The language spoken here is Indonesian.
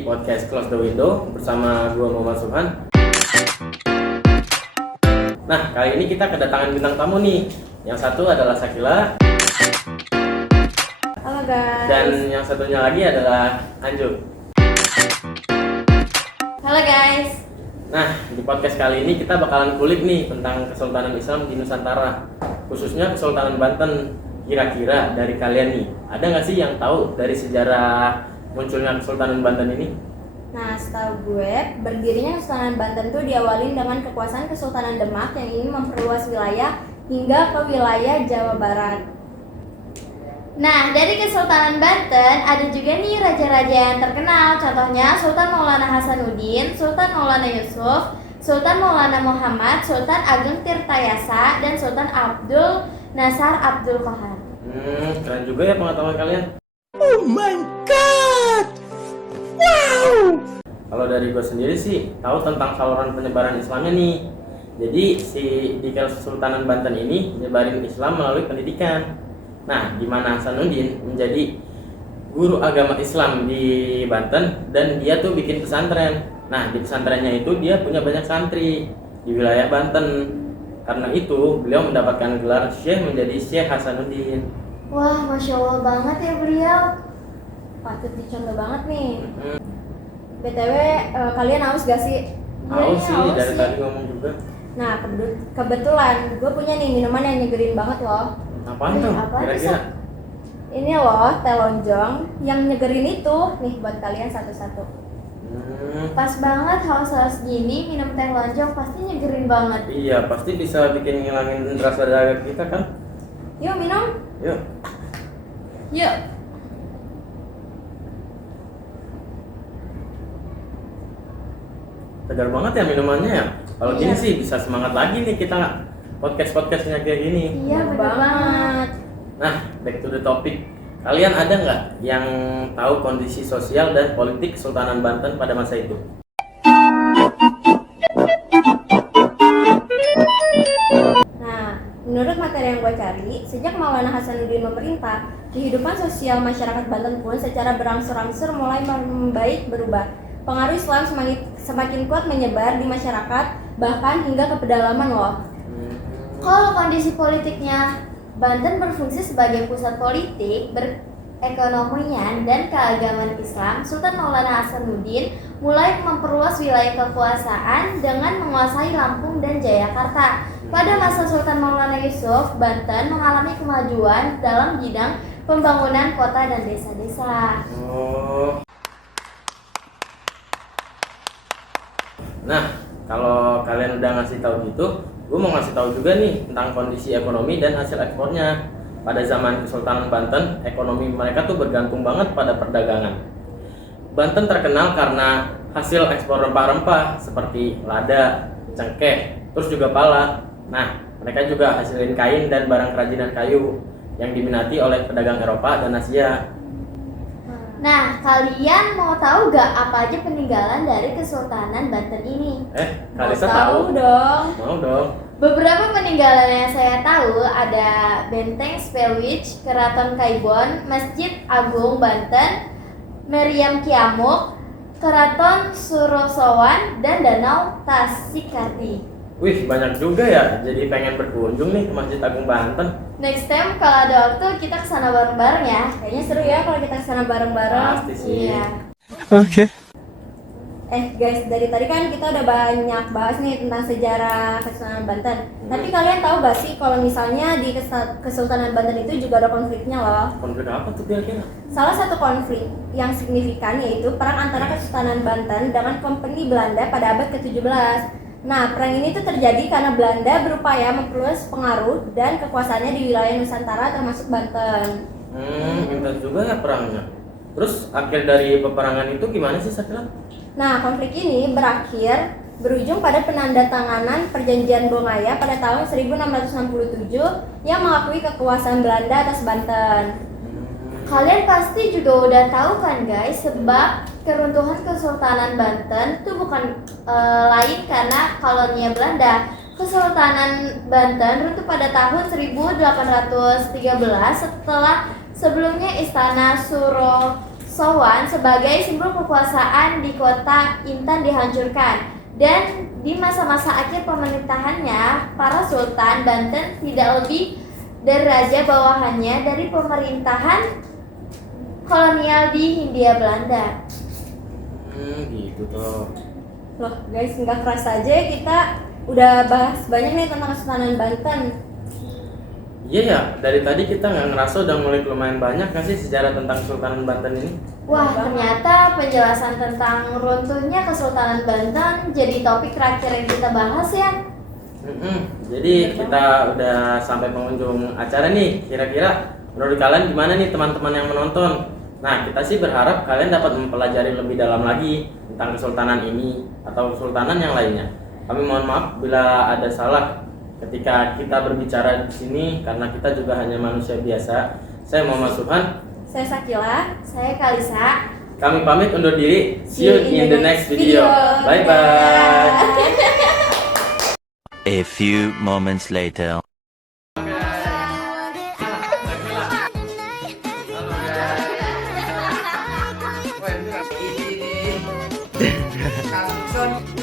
di podcast Close the Window bersama gue Muhammad Subhan. Nah, kali ini kita kedatangan bintang tamu nih. Yang satu adalah Sakila. Halo guys. Dan yang satunya lagi adalah Anju. Halo guys. Nah, di podcast kali ini kita bakalan kulik nih tentang Kesultanan Islam di Nusantara, khususnya Kesultanan Banten. Kira-kira dari kalian nih, ada nggak sih yang tahu dari sejarah munculnya Kesultanan Banten ini? Nah, setahu gue, berdirinya Kesultanan Banten itu diawali dengan kekuasaan Kesultanan Demak yang ingin memperluas wilayah hingga ke wilayah Jawa Barat. Nah, dari Kesultanan Banten ada juga nih raja-raja yang terkenal. Contohnya Sultan Maulana Hasanuddin, Sultan Maulana Yusuf, Sultan Maulana Muhammad, Sultan Ageng Tirtayasa, dan Sultan Abdul Nasar Abdul Qahar. Keren juga ya pengetahuan kalian. Oh my god! Wow! Kalau dari gue sendiri sih tahu tentang saluran penyebaran Islamnya nih. Jadi di Kesultanan Banten ini nyebarin Islam melalui pendidikan. Nah, di mana Hasanuddin menjadi guru agama Islam di Banten dan dia tuh bikin pesantren. Nah, di pesantrennya itu dia punya banyak santri di wilayah Banten. Karena itu beliau mendapatkan gelar Syekh menjadi Syekh Hasanuddin. Wah, Masya Allah banget ya beliau. Patut dicontoh banget nih. BTW, kalian haus gak sih? Tahu Iya, sih haus dari sih. tadi ngomong juga. Nah, kebetulan gue punya nih minuman yang nyegerin banget loh. Apaan tuh? apaan Kira-kira? Ini loh, teh lonjong yang nyegerin itu. Nih buat kalian satu-satu. Pas banget haus-haus gini, minum teh lonjong pasti nyegerin banget. Iya, pasti bisa bikin ngilangin rasa dahaga kita kan? Yuk minum. Yuk. Yuk. Segar banget ya minumannya ya. Kalau gini Iya. sih bisa semangat lagi nih kita podcastnya kayak gini. Iya, bener banget. Nah, back to the topic. Kalian ada nggak yang tahu kondisi sosial dan politik Kesultanan Banten pada masa itu? Nah, menurut materi yang gue cari, sejak Maulana Hasanuddin memerintah, kehidupan sosial masyarakat Banten pun secara berangsur-angsur mulai membaik berubah. Pengaruh Islam semakin kuat menyebar di masyarakat, bahkan hingga ke pedalaman loh. Kalau kondisi politiknya, Banten berfungsi sebagai pusat politik, perekonomian, dan keagamaan Islam. Sultan Maulana Hasanuddin mulai memperluas wilayah kekuasaan dengan menguasai Lampung dan Jayakarta. Pada masa Sultan Maulana Yusuf, Banten mengalami kemajuan dalam bidang pembangunan kota dan desa-desa. Oh. Nah, kalau kalian udah ngasih tahu gitu, gue mau ngasih tahu juga nih tentang kondisi ekonomi dan hasil ekspornya. Pada zaman Kesultanan Banten, ekonomi mereka tuh bergantung banget pada perdagangan. Banten terkenal karena hasil ekspor rempah-rempah seperti lada, cengkeh, terus juga pala. Nah, mereka juga hasilin kain dan barang kerajinan kayu yang diminati oleh pedagang Eropa dan Asia. Nah, kalian mau tahu gak apa aja peninggalan dari Kesultanan Banten ini? Kalian tahu? Tahu dong. Mau dong. Beberapa peninggalan yang saya tahu ada Benteng Spelwich, Keraton Kaibon, Masjid Agung Banten, Meriam Kiamuk, Keraton Surosowan, dan Danau Tasikardi. Wih, banyak juga ya. Jadi pengen berkunjung nih ke Masjid Agung Banten. Next time kalau ada waktu kita kesana bareng-bareng ya. Kayaknya seru ya kalau kita kesana bareng-bareng. Pasti sih. Iya. Okay. Guys, dari tadi kan kita udah banyak bahas nih tentang sejarah Kesultanan Banten. Tapi kalian tahu gak sih kalau misalnya di Kesultanan Banten itu juga ada konfliknya loh. Konflik apa tuh kira-kira? Salah satu konflik yang signifikan yaitu perang antara Kesultanan Banten dengan Kompeni Belanda pada abad ke-17. Nah, perang ini tuh terjadi karena Belanda berupaya memperluas pengaruh dan kekuasaannya di wilayah Nusantara termasuk Banten. Intens juga ya perangnya. Terus akhir dari peperangan itu gimana sih Sakila? Nah, konflik ini berujung pada penandatanganan Perjanjian Bongaya pada tahun 1667 yang mengakui kekuasaan Belanda atas Banten. Kalian pasti juga udah tahu kan guys, sebab keruntuhan Kesultanan Banten itu bukan lain karena koloninya Belanda. Kesultanan Banten runtuh pada tahun 1813 setelah sebelumnya istana Sowan sebagai simbol kekuasaan di kota Intan dihancurkan. Dan di masa-masa akhir pemerintahannya, para sultan Banten tidak lebih dari raja bawahannya dari pemerintahan kolonial di Hindia Belanda. Gitu tuh. Loh guys, nggak kerasa aja kita udah bahas banyak nih tentang Kesultanan Banten. Iya ya, dari tadi kita nggak ngerasa udah ngulik lumayan banyak nggak sih sejarah tentang Kesultanan Banten ini? Wah, ternyata penjelasan tentang runtuhnya Kesultanan Banten jadi topik terakhir yang kita bahas ya. Jadi kita udah sampai penghujung acara nih. Kira-kira menurut kalian gimana nih teman-teman yang menonton? Nah, kita sih berharap kalian dapat mempelajari lebih dalam lagi tentang kesultanan ini atau kesultanan yang lainnya. Kami mohon maaf bila ada salah ketika kita berbicara di sini karena kita juga hanya manusia biasa. Saya Muhammad Suhan. Saya Sakila. Saya Kalisa. Kami pamit undur diri. See you in the next video. Bye bye. A few moments later. Langsung